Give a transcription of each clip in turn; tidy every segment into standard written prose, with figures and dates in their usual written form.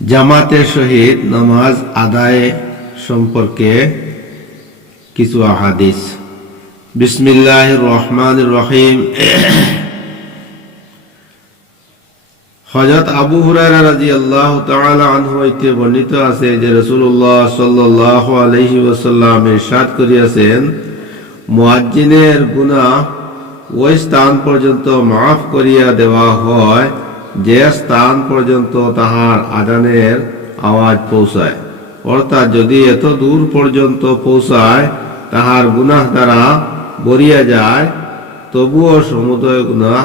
জামাতের সহিত নামাজ আদায় সম্পর্কে কিছু হাদিস। বিসমিল্লাহির রহমানির রহিম। হযরত আবু হুরায়রা রাদিয়াল্লাহু তাআলা আনহু হইতে বর্ণিত আছে যে রাসূলুল্লাহ সাল্লাল্লাহু আলাইহি ওয়াসাল্লাম ইরশাদ করিয়াছেন, মুয়াজ্জিনের গুনাহ ওই স্থান পর্যন্ত মাফ করিয়া দেওয়া হয় যে স্থান পর্যন্ত তাহার আজানের আওয়াজ পৌঁছায়। অর্থাৎ যদি এত দূর পর্যন্ত পৌঁছায় তাহার গুনাহ দ্বারা বরিয়া যায়, তবুও সমুদয় গুনাহ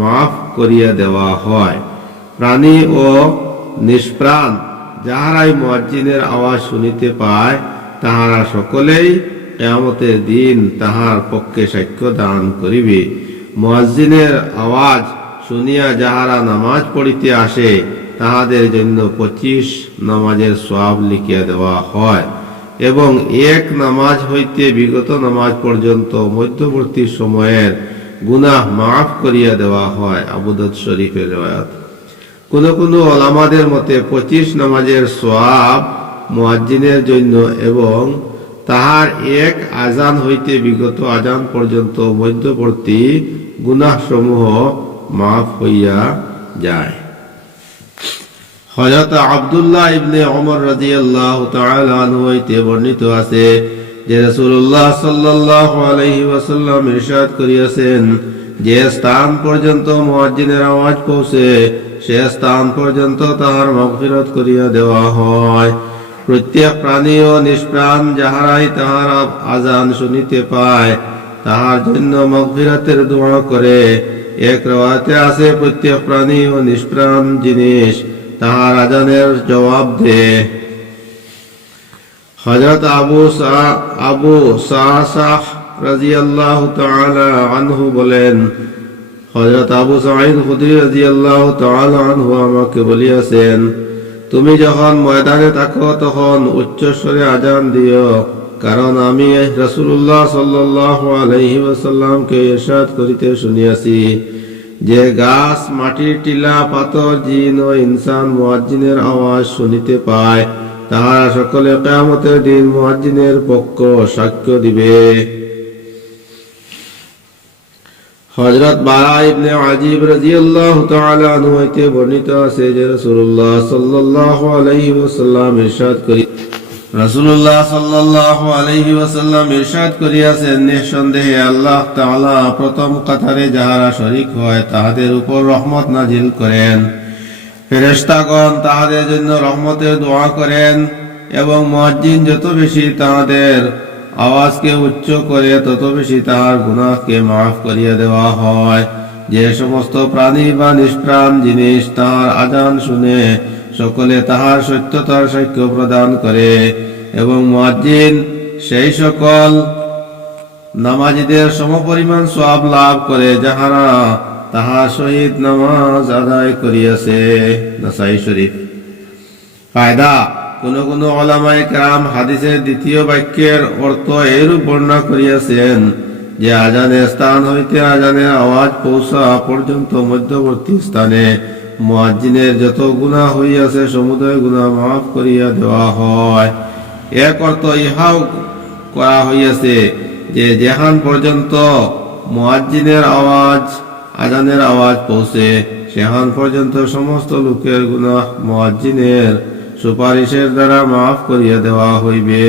মাফ করিয়া দেওয়া হয়। প্রাণী ও নিষ্প্রাণ যাহারাই মুয়াজ্জিনের আওয়াজ শুনিতে পায়, তাহারা সকলেই কিয়ামতের দিন তাহার পক্ষে সাক্ষ্য দান করিবে। মুয়াজ্জিনের আওয়াজ শুনিয়া যাহারা নামাজ পড়িতে আসে, তাহাদের জন্য 25 নামাজের সওয়াব লিখিয়া দেওয়া হয় এবং এক নামাজ হইতে বিগত নামাজ পর্যন্ত মধ্যবর্তী সময়ের গুনাহ মাফ করিয়া দেওয়া হয়। আবু দাউদ শরীফের riwayat। কোন কোন ওলামাদের মতে 25 নামাজের সওয়াব মুয়াজ্জিনের জন্য এবং তাহার এক আজান হইতে বিগত আজান পর্যন্ত মধ্যবর্তী গুনাহ সমূহ মাফ হইয়া যায়। হযরত আব্দুল্লাহ ইবনে ওমর রাদিয়াল্লাহু তাআলা আনহু হইতে বর্ণিত আছে যে রাসূলুল্লাহ সাল্লাল্লাহু আলাইহি ওয়াসাল্লাম ইরশাদ করিয়াছেন, যে স্থান পর্যন্ত মুয়াজ্জিনের আওয়াজ পৌঁছে সে স্থান পর্যন্ত তাহার মাগফিরাত করিয়া দেওয়া হয়। প্রত্যেক প্রাণী ও নিষ্প্রাণ যাহারাই তাহার আজান শুনিতে পায়, তাহার জন্য মাগফিরাতের দোয়া করে। এক রাওয়াতে আছে, প্রত্যেক প্রাণী ও নিষ্প্রাণ জিনিস তাহার আজানের জবাব দেয়। হযরত আবু সাহ রাদিয়াল্লাহু তাআলা আনহু বলেন, হযরত আবু সাঈদ খুদরি রাদিয়াল্লাহু তাআলা আনহু আমাকে বলিয়াছেন, তুমি যখন ময়দানে থাকো তখন উচ্চস্বরে আজান দিও, কারণ আমি রাসূলুল্লাহ সাল্লাল্লাহু আলাইহি ওয়াসাল্লামকে ইরশাদ করিতে শুনিয়াছি যে গাছ, মাটির টিলা, পাথর, জিন ও ইনসান মুয়াজ্জিনের আওয়াজ শুনিতে পায়, তাহারা সকলে কিয়ামতের দিন মুয়াজ্জিনের পক্ষ সাক্ষ্য দিবে। হযরত বারা ইবনে আজিব রাদিয়াল্লাহু তাআলা আনহু হইতে বর্ণিত আছে যে রাসূলুল্লাহ সাল্লাল্লাহু আলাইহি ওয়াসাল্লাম ইরশাদ করিয়াছেন, নিঃসন্দেহে আল্লাহ তাআলা প্রথম কাতারে যাহারা শরীক হয় তাহাদের উপর রহমত নাজিল করেন। ফেরেশতাগণ তাহাদের জন্য রহমতের দোয়া করেন এবং মুয়াজ্জিন যত বেশি তাহাদের আওয়াজকে উচ্চ করে তত বেশি তাহার গুনাহকে মাফ করিয়া দেওয়া হয়। যে সমস্ত প্রাণী বা নিষ্প্রাণ জিনিস তাহার আজান শুনে সকলে তাহার সত্যতার সাক্ষ্য প্রদান করে এবং মুয়াজ্জিন সেই সকল নামাজীদের সমপরিমাণ সওয়াব লাভ করে যাহারা তাহার সহিত নামাজ আদায় করিয়াছে। নাসাই শরীফ। ফায়দা: কোন কোন উলামায়ে কেরাম হাদিসের দ্বিতীয় বাক্যের অর্থ এরূপ বর্ণনা করিয়াছেন যে আজানের স্থান হইতে আজানের আওয়াজ পৌঁছা পর্যন্ত মধ্যবর্তী স্থানে মুয়াজ্জিনের যত গুনাহ হইয়াছে সমুদয় গুনাহ মাফ করিয়া দেওয়া হয়। এক অর্থ ইহাও করা হইয়াছে যে যেখান পর্যন্ত মুয়াজ্জিনের আজানের আওয়াজ পৌঁছে সেখান পর্যন্ত সমস্ত লোকের গুনাহ মুয়াজ্জিনের সুপারিশের দ্বারা মাফ করিয়া দেওয়া হইবে।